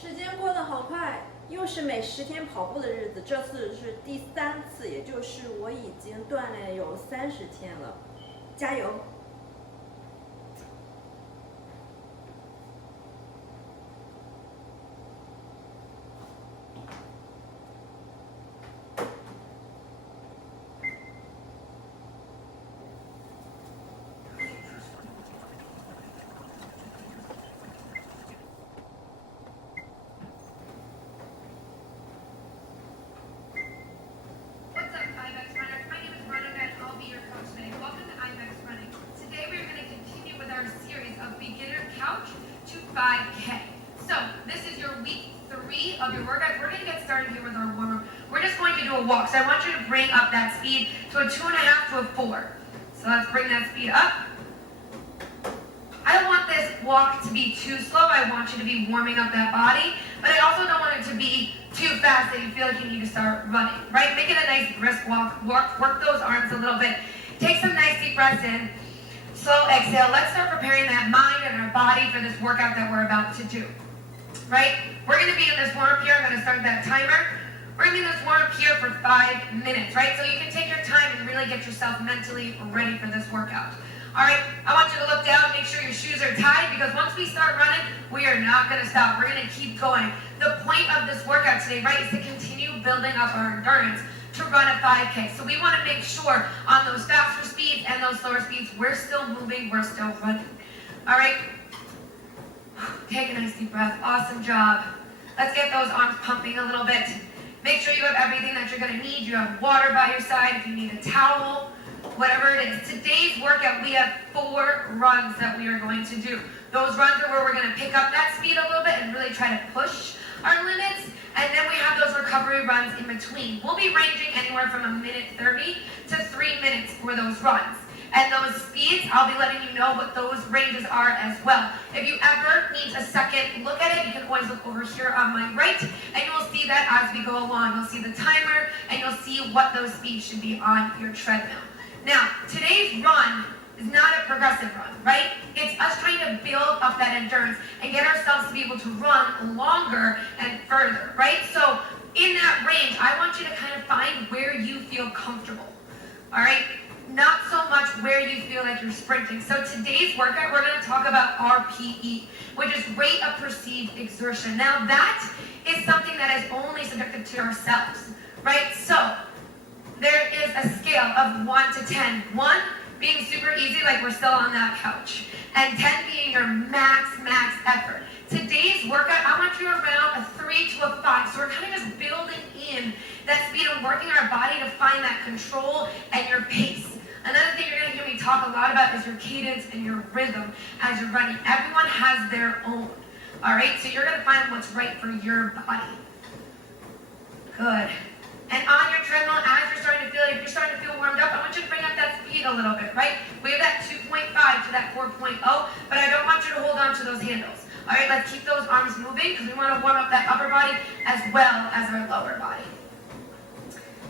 时间过得好快，又是每10天跑步的日子，这次是第3次，也就是我已经锻炼有30天了，加油！To 5K. So this is your week 3 of your workout. We're going to get started here with our warm-up. We're just going to do a walk. So I want you to bring up that speed to a 2.5 to a 4. So let's bring that speed up. I don't want this walk to be too slow. I want you to be warming up that body, but I also don't want it to be too fast that you feel like you need to start running, right? Make it a nice brisk walk. Work those arms a little bit. Take some nice deep breaths in. Slow exhale. Let's start preparing that mind and our body for this workout that we're about to do, right? We're going to be in this warm-up here. I'm going to start that timer. We're going to be in this warm-up here for 5 minutes, right? So you can take your time and really get yourself mentally ready for this workout. All right, I want you to look down, make sure your shoes are tied, because once we start running, we are not going to stop. We're going to keep going. The point of this workout today, right, is to continue building up our endurance to run a 5K. So we want to make sure on those faster speeds and those slower speeds, we're still moving, we're still running. All right? Take a nice deep breath. Awesome job. Let's get those arms pumping a little bit. Make sure you have everything that you're going to need. You have water by your side. If you need a towel, whatever it is. Today's workout, we have 4 runs that we are going to do. Those runs are where we're going to pick up that speed a little bit and really try to push our limits. And then we have those recovery runs in between. We'll be ranging anywhere from 1:30 to 3 minutes for those runs. And those speeds, I'll be letting you know what those ranges are as well. If you ever need a second look at it, you can always look over here on my right, and you'll see that as we go along. You'll see the timer, and you'll see what those speeds should be on your treadmill. Now, today's run is not a progressive run, right? It's us trying to build up that endurance and get ourselves to be able to run longer and further, right? So in that range, I want you to kind of find where you feel comfortable, all right? Not so much where you feel like you're sprinting. So today's workout, we're going to talk about RPE, which is rate of perceived exertion. Now that is something that is only subjective to ourselves, right? So there is a scale of 1 to 10. 1 being super easy, like we're still on that couch, and 10 being your max effort. Today's workout, I want you around a 3 to a 5. So we're kind of just building in that speed and working our body to find that control and your pace. Another thing you're going to hear me talk a lot about is your cadence and your rhythm as you're running. Everyone has their own. All right, so you're going to find what's right for your body. Good. And on your treadmill, as you're starting to feel it, if you're starting to feel warmed up, I want you to bring up that speed a little bit, right? We have that 2.5 to that 4.0, but I don't want you to hold on to those handles. All right, let's keep those arms moving because we want to warm up that upper body as well as our lower body.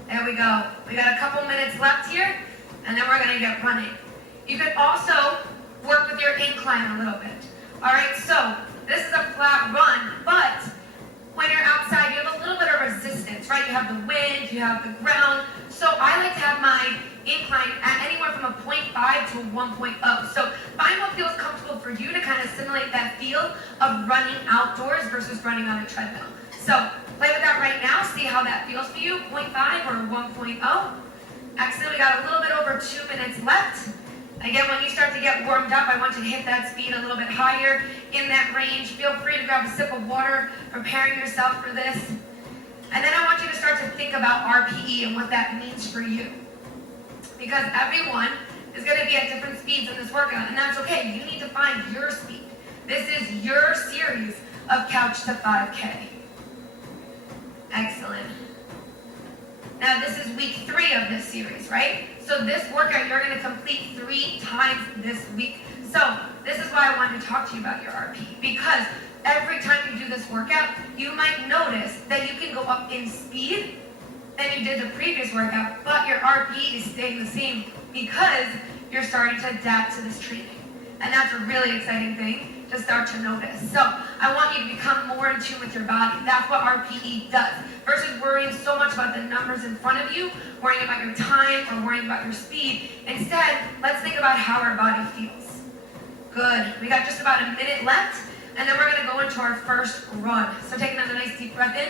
There we go. We got a couple minutes left here, and then we're going to get running. You can also work with your incline a little bit. All right, so this is a flat run, but when you're outside, you have a little bit of resistance, right? You have the wind, you have the ground. So I like to have my incline at anywhere from a 0.5 to a 1.0. So find what feels comfortable for you to kind of simulate that feel of running outdoors versus running on a treadmill. So play with that right now. See how that feels for you, 0.5 or 1.0. Excellent, we got a little bit over 2 minutes left. Again, when you start to get warmed up, I want you to hit that speed a little bit higher in that range. Feel free to grab a sip of water, preparing yourself for this. And then I want you to start to think about RPE and what that means for you. Because everyone is going to be at different speeds in this workout, and that's okay. You need to find your speed. This is your series of Couch to 5K. Excellent. Now, this is week 3 of this series, right? So this workout you're going to complete 3 times this week. So this is why I wanted to talk to you about your RP, because every time you do this workout, you might notice that you can go up in speed than you did the previous workout, but your RP is staying the same because you're starting to adapt to this training. And that's a really exciting thing. to start to notice. So I want you to become more in tune with your body. That's what RPE does. Versus worrying so much about the numbers in front of you, worrying about your time, or worrying about your speed. Instead, let's think about how our body feels. Good. We got just about a minute left, and then we're going to go into our first run. So take another nice deep breath in.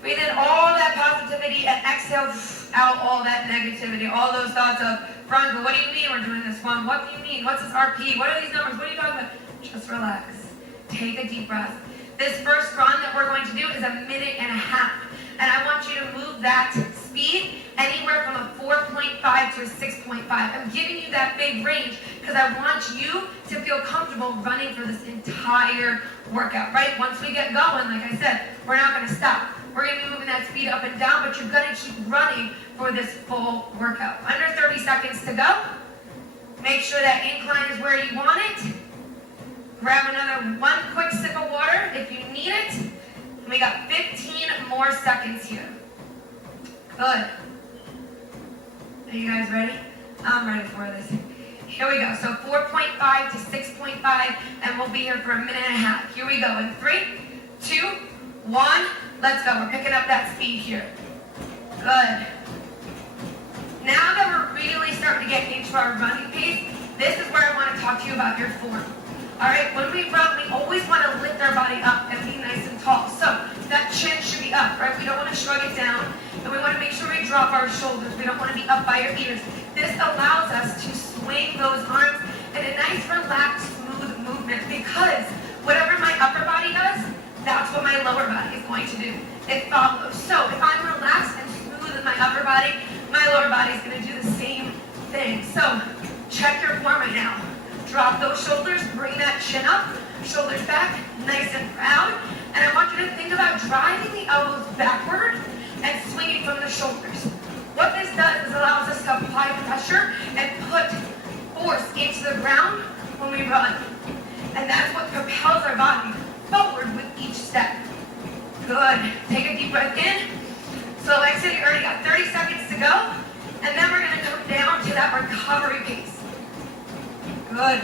Breathe in all that positivity and exhale out all that negativity, all those thoughts of, Veronica, what do you mean we're doing this one? What do you mean? What's this RP? What are these numbers? What are you talking about? Just relax. Take a deep breath. This first run that we're going to do is a minute and a half. And I want you to move that speed anywhere from a 4.5 to a 6.5. I'm giving you that big range because I want you to feel comfortable running for this entire workout, right? Once we get going, like I said, we're not going to stop. We're going to be moving that speed up and down, but you're going to keep running for this full workout. Under 30 seconds to go. Make sure that incline is where you want it. Grab another one quick sip of water if you need it. And we got 15 more seconds here. Good. Are you guys ready? I'm ready for this. Here we go. So 4.5 to 6.5, and we'll be here for a minute and a half. Here we go. In 3, 2, 1. Let's go. We're picking up that speed here. Good. Now that we're really starting to get into our running pace, this is where I want to talk to you about your form. All right, when we run, we always want to lift our body up and be nice and tall. So that chin should be up, right? We don't want to shrug it down, and we want to make sure we drop our shoulders. We don't want to be up by our ears. This allows us to swing those arms in a nice, relaxed, smooth movement, because whatever my upper body does, that's what my lower body is going to do. It follows. So if I'm relaxed and smooth in my upper body, my lower body is going to do the same thing. So check your form right now. Drop those shoulders, bring that chin up, shoulders back, nice and proud. And I want you to think about driving the elbows backward and swinging from the shoulders. What this does is allows us to apply pressure and put force into the ground when we run. And that's what propels our body forward with each step. Good. Take a deep breath in. So like I said, you already got 30 seconds to go. And then we're going to come down to that recovery pace. Good.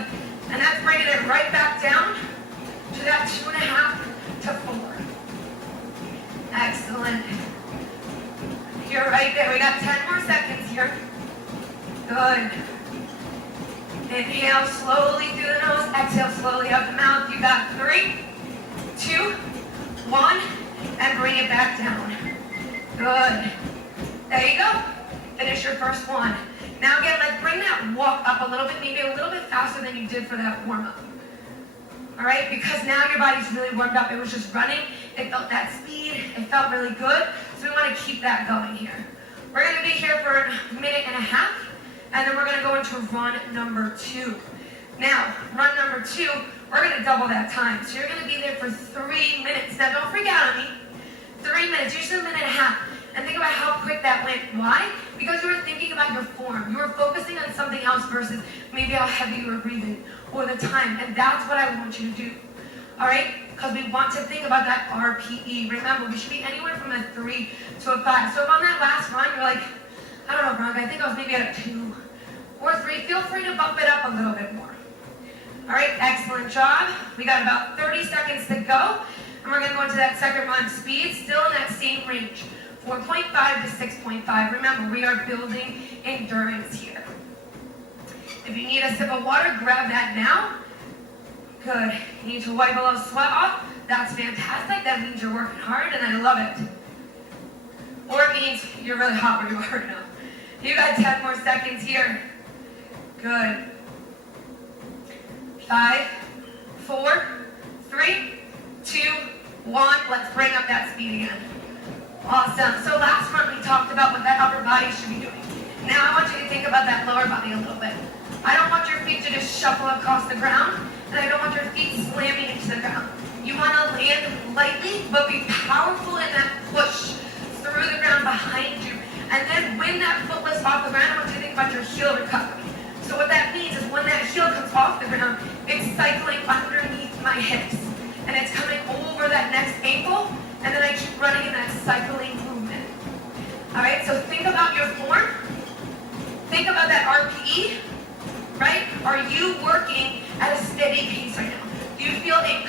And that's bringing it right back down to that 2.5 to 4. Excellent. You're right there. We got 10 more seconds here. Good. Inhale slowly through the nose. Exhale slowly out the mouth. You got 3, 2, 1. And bring it back down. Good. There you go. Finish your first one. Now again, let's bring that walk up a little bit, maybe a little bit faster than you did for that warm-up. All right, because now your body's really warmed up. It was just running. It felt that speed. It felt really good. So we want to keep that going here. We're going to be here for a minute and a half, and then we're going to go into run number 2. Now, run number 2, we're going to double that time. So you're going to be there for 3 minutes. Now, don't freak out on me. 3 minutes, usually a minute and a half. And think about how quick that went. Why? Because you were thinking about your form. You were focusing on something else versus maybe how heavy you were breathing or the time. And that's what I want you to do. All right? Because we want to think about that RPE. Remember, we should be anywhere from a 3 to a 5. So if on that last run, you're like, I don't know, Veronica, I think I was maybe at a 2 or 3. Feel free to bump it up a little bit more. All right, excellent job. We got about 30 seconds to go. And we're going to go into that second run speed, still in that same range. 4.5 to 6.5. Remember, we are building endurance here. If you need a sip of water, grab that now. Good. You need to wipe a little sweat off. That's fantastic. That means you're working hard, and I love it. Or it means you're really hot where you are now. You got 10 more seconds here. Good. 5, 4, 3, 2, 1. Let's bring up that speed again. Awesome. So last month we talked about what that upper body should be doing. Now I want you to think about that lower body a little bit. I don't want your feet to just shuffle across the ground, and I don't want your feet slamming into the ground. You want to land lightly, but be powerful in that push through the ground behind you. And then when that foot lifts off the ground, I want you to think about your heel recovery. So what that means is when that heel comes off the ground, it's cycling underneath my hips. And it's coming over that next ankle, and then I keep running in that cycling movement. All right, so think about your form. Think about that RPE, right? Are you working at a steady pace right now? Do you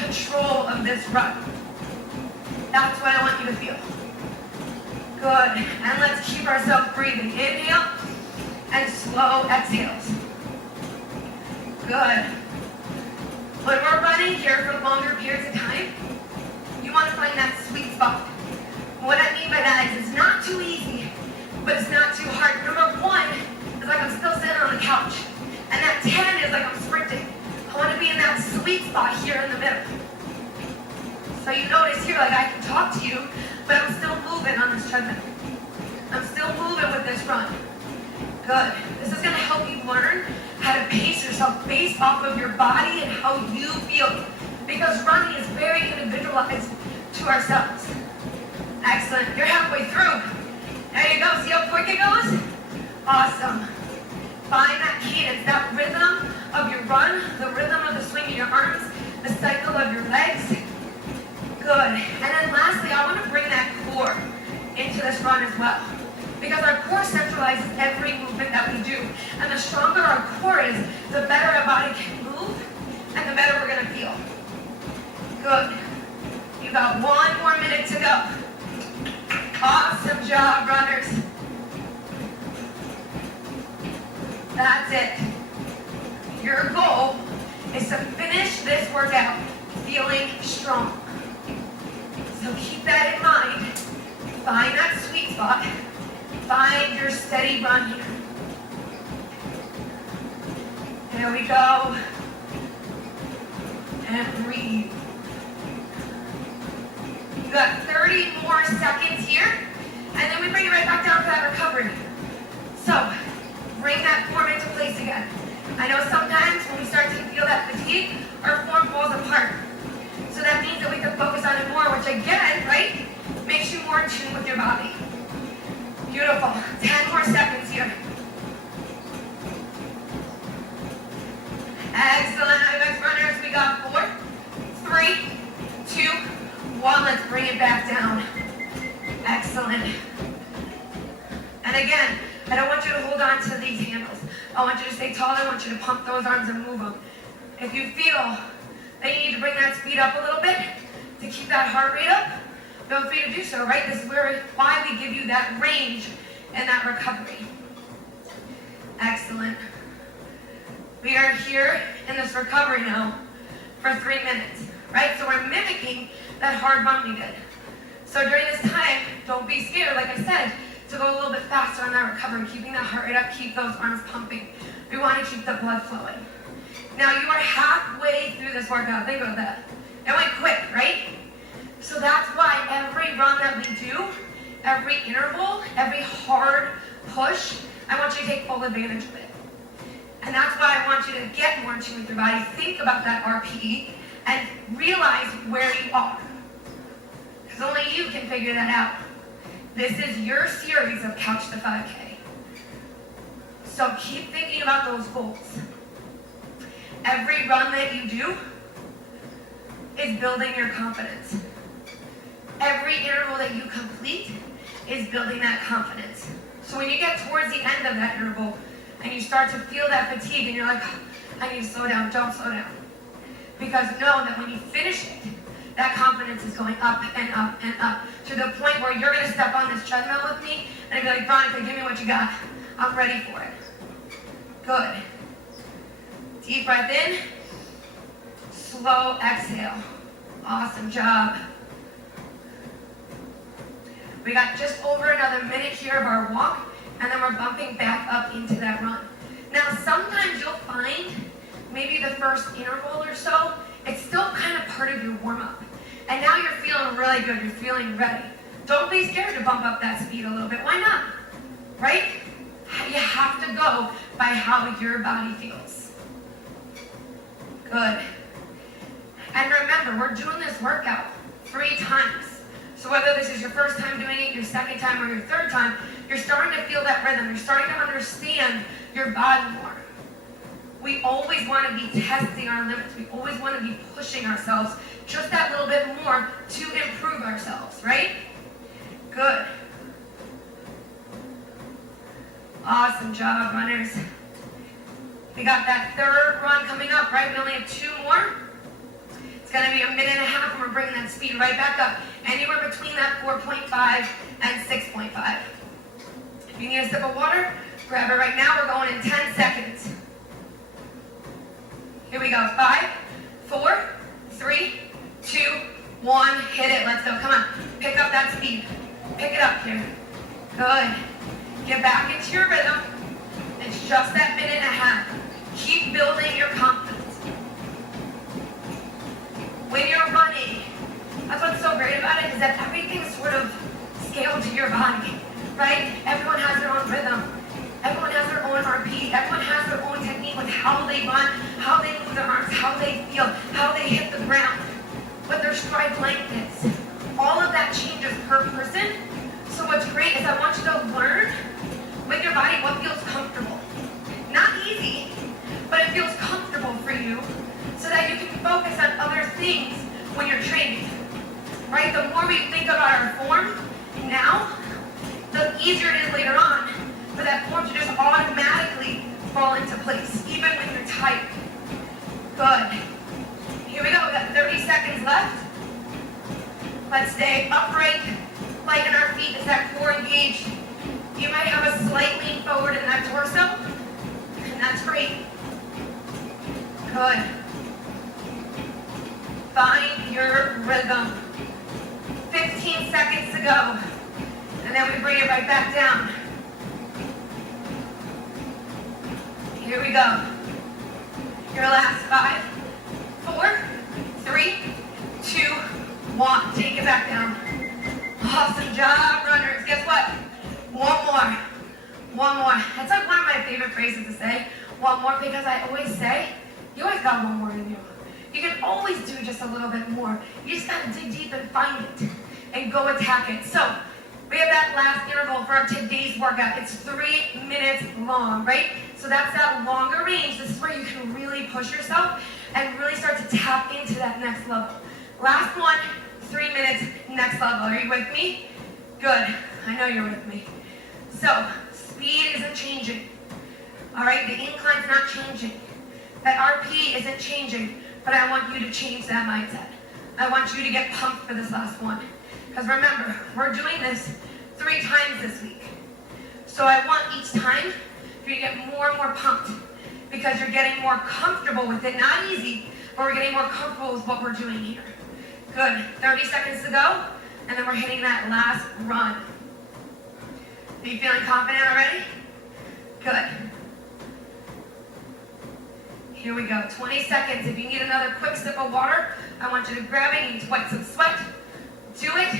control of this run. That's what I want you to feel. Good. And let's keep ourselves breathing. Inhale and slow exhales. Good. When we're running here for longer periods of time, you want to find that sweet spot. What I mean by that is it's not too easy, but it's not too hard. Number 1 is like I'm still sitting on the couch. And that 10 is like I'm sprinting. I want to be in that sweet spot here in the middle. So you notice here, like I can talk to you, but I'm still moving on this treadmill. I'm still moving with this run. Good. This is going to help you learn how to pace yourself based off of your body and how you feel. Because running is very individualized to ourselves. Excellent. You're halfway through. There you go. See how quick it goes? Awesome. Find that cadence, that rhythm of your run, the rhythm of the swing of your arms, the cycle of your legs. Good. And then lastly, I want to bring that core into this run as well. Because our core centralizes every movement that we do. And the stronger our core is, the better our body can move, and the better we're going to feel. Good. You got 1 more minute to go. Awesome job, runners. That's it. Your goal is to finish this workout feeling strong. So keep that in mind. Find that sweet spot. Find your steady run here. There we go. And breathe. You got 30 more seconds here, and then we bring it right back down to that recovery. So, bring that form into place again. I know sometimes when we start to feel that fatigue, our form falls apart. So that means that we can focus on it more, which again, right, makes you more in tune with your body. Beautiful. 10 more seconds here. Excellent. IBEX runners, we got 4, 3, 2, 1. Let's bring it back down. Excellent. And again, I don't want you to hold on to these handles. I want you to stay tall. I want you to pump those arms and move them. If you feel that you need to bring that speed up a little bit to keep that heart rate up, feel free to do so, right? This is why we give you that range and that recovery. Excellent. We are here in this recovery now for 3 minutes, right? So we're mimicking that hard run we did. So during this time, don't be scared, like I said, to go a little bit faster on that recovery, keeping that heart rate up, keep those arms pumping. We want to keep the blood flowing. Now you are halfway through this workout. Think about that. It went quick, right? So that's why every run that we do, every interval, every hard push, I want you to take full advantage of it. And that's why I want you to get more in tune with your body. Think about that RPE and realize where you are. Because only you can figure that out. This is your series of Couch to 5K. So keep thinking about those goals. Every run that you do is building your confidence. Every interval that you complete is building that confidence. So when you get towards the end of that interval and you start to feel that fatigue and you're like, oh, I need to slow down, don't slow down. Because know that when you finish it, that confidence is going up and up and up to the point where you're going to step on this treadmill with me and be like, Veronica, give me what you got. I'm ready for it. Good. Deep breath in. Slow exhale. Awesome job. We got just over another minute here of our walk, and then we're bumping back up into that run. Now, sometimes you'll find maybe the first interval or so, it's still kind of part of your warm-up. And now you're feeling really good. You're feeling ready. Don't be scared to bump up that speed a little bit. Why not? Right? You have to go by how your body feels. Good. And remember, we're doing this workout 3 times. So whether this is your first time doing it, your second time, or your third time, you're starting to feel that rhythm. You're starting to understand your body more. We always want to be testing our limits. We always want to be pushing ourselves just that little bit more to improve ourselves, right? Good. Awesome job, runners. We got that third run coming up, right? We only have 2 more. It's It's going to be a minute and a half, and we're bringing that speed right back up. Anywhere between that 4.5 and 6.5. If you need a sip of water, grab it right now. We're going in 10 seconds. Here we go. 5, 4, 3, 2, 1. Hit it. Let's go. Come on. Pick up that speed. Pick it up here. Good. Get back into your rhythm. It's just that minute and a half. Keep building your confidence. When you're running, that's what's so great about it, is that everything's sort of scaled to your body, right? Everyone has their own rhythm. Everyone has their own RP. Everyone has their own technique with how they run, how they move their arms, how they feel, how they hit the ground, what their stride length is. All of that changes per person. So what's great is I want you to learn with your body what feels comfortable. Not easy, but it feels comfortable for you so that you can focus on other things when you're training. Right? The more we think about our form now, the easier it is later on for that form to just automatically fall into place, even when you're tired. Good. Here we go. We got 30 seconds left. Let's stay upright, lighten our feet as that core engaged. You might have a slight lean forward in that torso, and that's great. Good. Find your rhythm. 15 seconds to go. And then we bring it right back down. Here we go. Your last 5, 4, 3, 2, 1. Take it back down. Awesome job, runners. Guess what? One more. One more. That's like one of my favorite phrases to say. One more, because I always say, you always got one more in you. You can always do just a little bit more. You just gotta dig deep and find it and go attack it. So we have that last interval for today's workout. It's 3 minutes long, right? So that's that longer range. This is where you can really push yourself and really start to tap into that next level. Last one, 3 minutes, next level. Are you with me? Good. I know you're with me. So speed isn't changing. All right, the incline's not changing. That RP isn't changing, but I want you to change that mindset. I want you to get pumped for this last one. Because remember, we're doing this 3 times this week. So I want each time for you to get more and more pumped, because you're getting more comfortable with it. Not easy, but we're getting more comfortable with what we're doing here. Good. 30 seconds to go, and then we're hitting that last run. Are you feeling confident already? Good. Here we go. 20 seconds. If you need another quick sip of water, I want you to grab it. You need to wipe some sweat. Do it.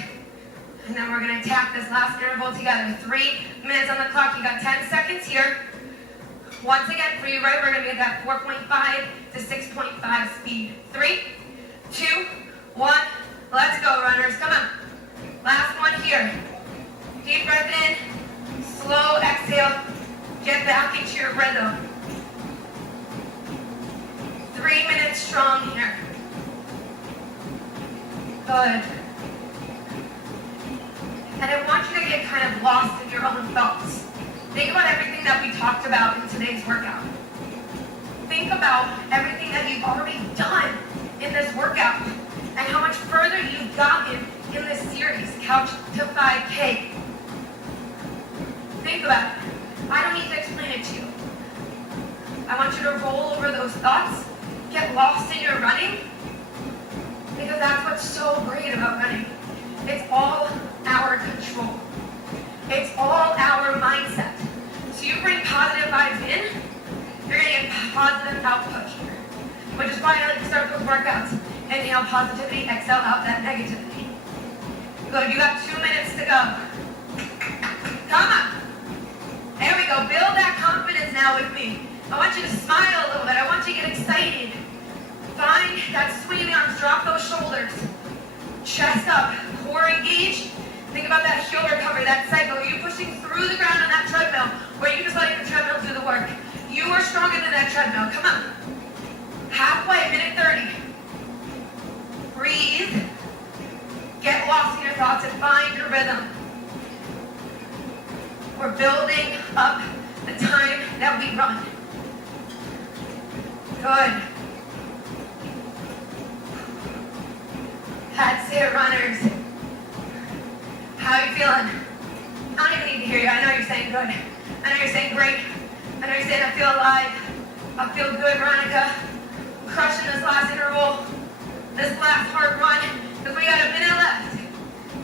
And then we're going to attack this last interval together. 3 minutes on the clock. You got 10 seconds here. Once again, for you, right, we're going to be at that 4.5 to 6.5 speed. 3, 2, 1. Let's go, runners. Come on. Last one here. Deep breath in. Slow exhale. Get back into your rhythm. 3 minutes strong here. Good. And I want you to get kind of lost in your own thoughts. Think about everything that we talked about in today's workout. Think about everything that you've already done in this workout and how much further you've gotten in this series, Couch to 5K. Think about it. I don't need to explain it to you. I want you to roll over those thoughts, get lost in your running, because that's what's so great about running. It's all our control. It's all our mindset. So you bring positive vibes in, you're going to get positive output here. Which is why I like to start those workouts. Inhale positivity, exhale out that negativity. Good, you got 2 minutes to go. Come on. There we go. Build that confidence now with me. I want you to smile a little bit. I want you to get excited. Find that swinging arms. Drop those shoulders. Chest up. Core engaged. Think about that shoulder cover, that cycle. Are you pushing through the ground on that treadmill, or are you just letting the treadmill do the work? You are stronger than that treadmill. Come on. Halfway, minute 30. Breathe. Get lost in your thoughts and find your rhythm. We're building up the time that we run. Good. That's it, runners. How are you feeling? I don't even need to hear you. I know you're saying good. I know you're saying great. I know you're saying I feel alive. I feel good, Veronica. I'm crushing this last interval, this last hard run, because we got a minute left.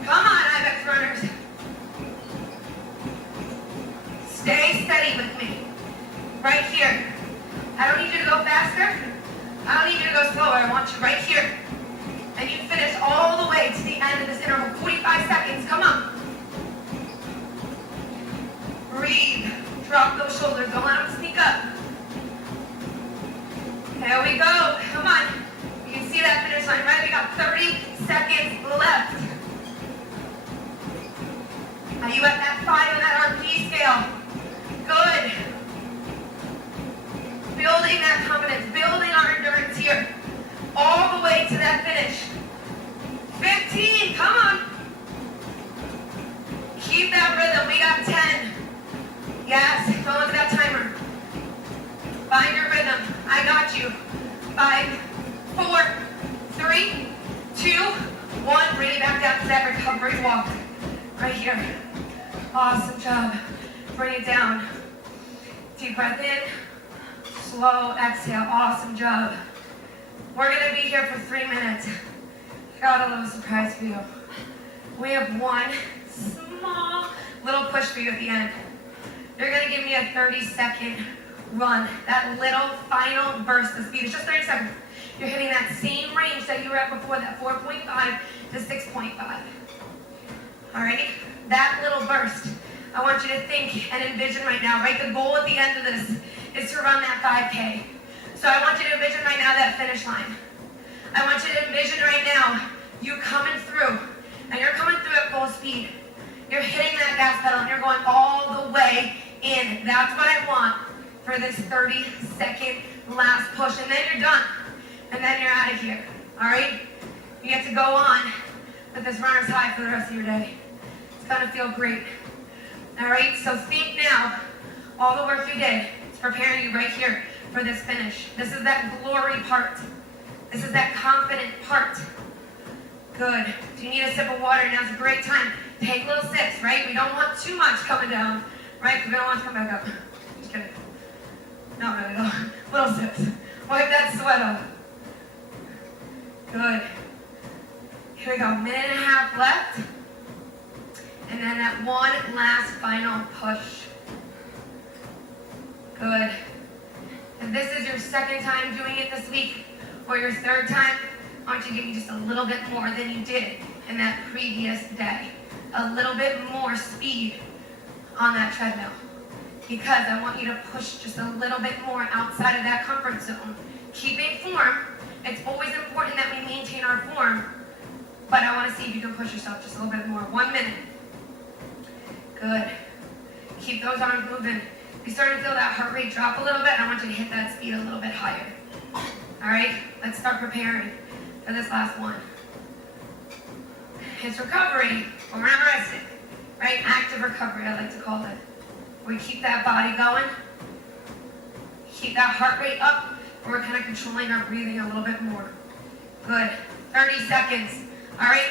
Come on, IBEX runners. Stay steady with me. Right here. I don't need you to go faster. I don't need you to go slower. I want you right here. And you finish all the way to the end of this interval. 45 seconds. Come on. Breathe. Drop those shoulders. Don't let them sneak up. There we go. Come on. You can see that finish line, right? We got 30 seconds left. Are you at that 5 on that RP scale? Good. Building that confidence, building our endurance here. All the way to that finish. 15, come on. Keep that rhythm, we got 10. Yes, don't look at that timer. Find your rhythm, I got you. 5, 4, 3, 2, 1. Bring it back down to that recovery walk. Right here. Awesome job. Bring it down. Deep breath in. Slow exhale. Awesome job. We're going to be here for 3 minutes. I got a little surprise for you. We have one small little push for you at the end. You're going to give me a 30-second run. That little final burst of speed is just 30 seconds. You're hitting that same range that you were at before, that 4.5 to 6.5. Alrighty? That little burst. I want you to think and envision right now, right? The goal at the end of this is to run that 5K. So I want you to envision right now that finish line. I want you to envision right now you coming through, and you're coming through at full speed. You're hitting that gas pedal and you're going all the way in. That's what I want for this 30-second last push. And then you're done. And then you're out of here. Alright? You get to go on with this runner's high for the rest of your day. It's gonna feel great. Alright, so think now, all the work you did is preparing you right here for this finish. This is that glory part. This is that confident part. Good. Do you need a sip of water? Now's a great time. Take little sips, right? We don't want too much coming down, right? Because we don't want it to come back up. Just kidding. No. Little sips. Wipe that sweat off. Good. Here we go. Minute and a half left. And then that one last final push. Good. If this is your second time doing it this week, or your third time, I want you to give me just a little bit more than you did in that previous day. A little bit more speed on that treadmill. Because I want you to push just a little bit more outside of that comfort zone. Keeping form. It's always important that we maintain our form, but I want to see if you can push yourself just a little bit more. 1 minute. Good. Keep those arms moving. If you start to feel that heart rate drop a little bit, I want you to hit that speed a little bit higher. All right, let's start preparing for this last one. It's recovery, but we're not resting, right? Active recovery, I like to call it. We keep that body going, keep that heart rate up, and we're kind of controlling our breathing a little bit more. Good. 30 seconds. All right,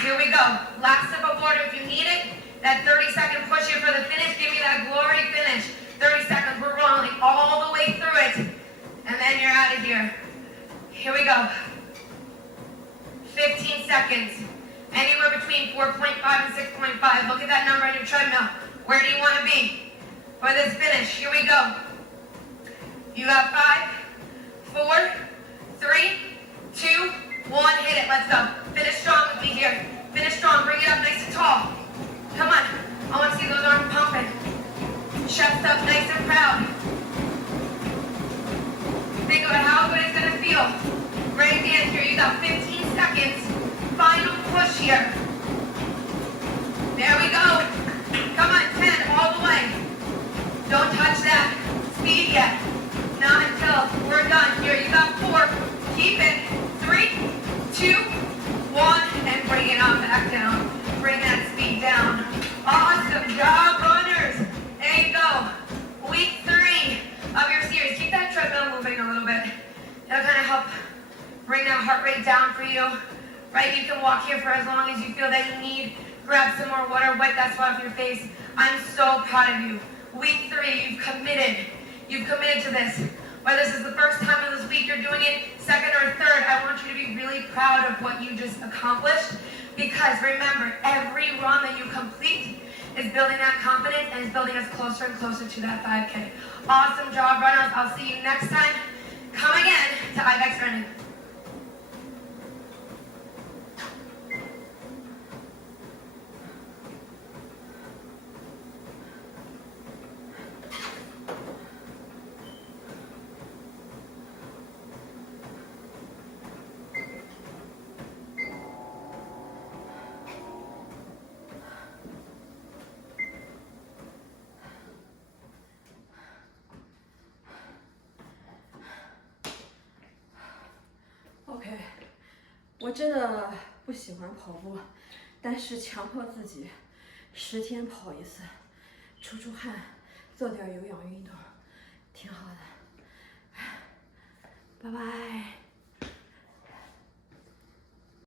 here we go. Last sip of water if you need it. That 30-second push here for the finish. Give me that glory finish. 30 seconds. We're rolling all the way through it. And then you're out of here. Here we go. 15 seconds. Anywhere between 4.5 and 6.5. Look at that number on your treadmill. Where do you want to be for this finish? Here we go. You got 5, 4, 3, 2, 1. Hit it. Let's go. Finish strong with me here. Finish strong. Bring it up nice and tall. Come on. I want to see those arms pumping. Chest up nice and proud. Think about how good it's going to feel. Right at the end here. You got 15 seconds. Final push here. There we go. Come on. 10 all the way. Don't touch that speed yet. Not until we're done. Here. You got 4. Keep it. 3, 2, 1. And bring it on back down. Bring that speed down. Awesome job, runners. There you go. Week 3 of your series. Keep that treadmill moving a little bit. It'll kind of help bring that heart rate down for you. right? You can walk here for as long as you feel that you need. Grab some more water, wipe that sweat off your face. I'm so proud of you. Week 3, you've committed. You've committed to this. Whether this is the first time of this week you're doing it, second or third, I want you to be really proud of what you just accomplished. Because remember, every run that you complete is building that confidence and is building us closer and closer to that 5K. Awesome job, runners. I'll see you next time. Come again to IBEX Running. OK， 我真的不喜欢跑步，但是强迫自己10天跑一次，出出汗，做点有氧运动，挺好的。拜拜。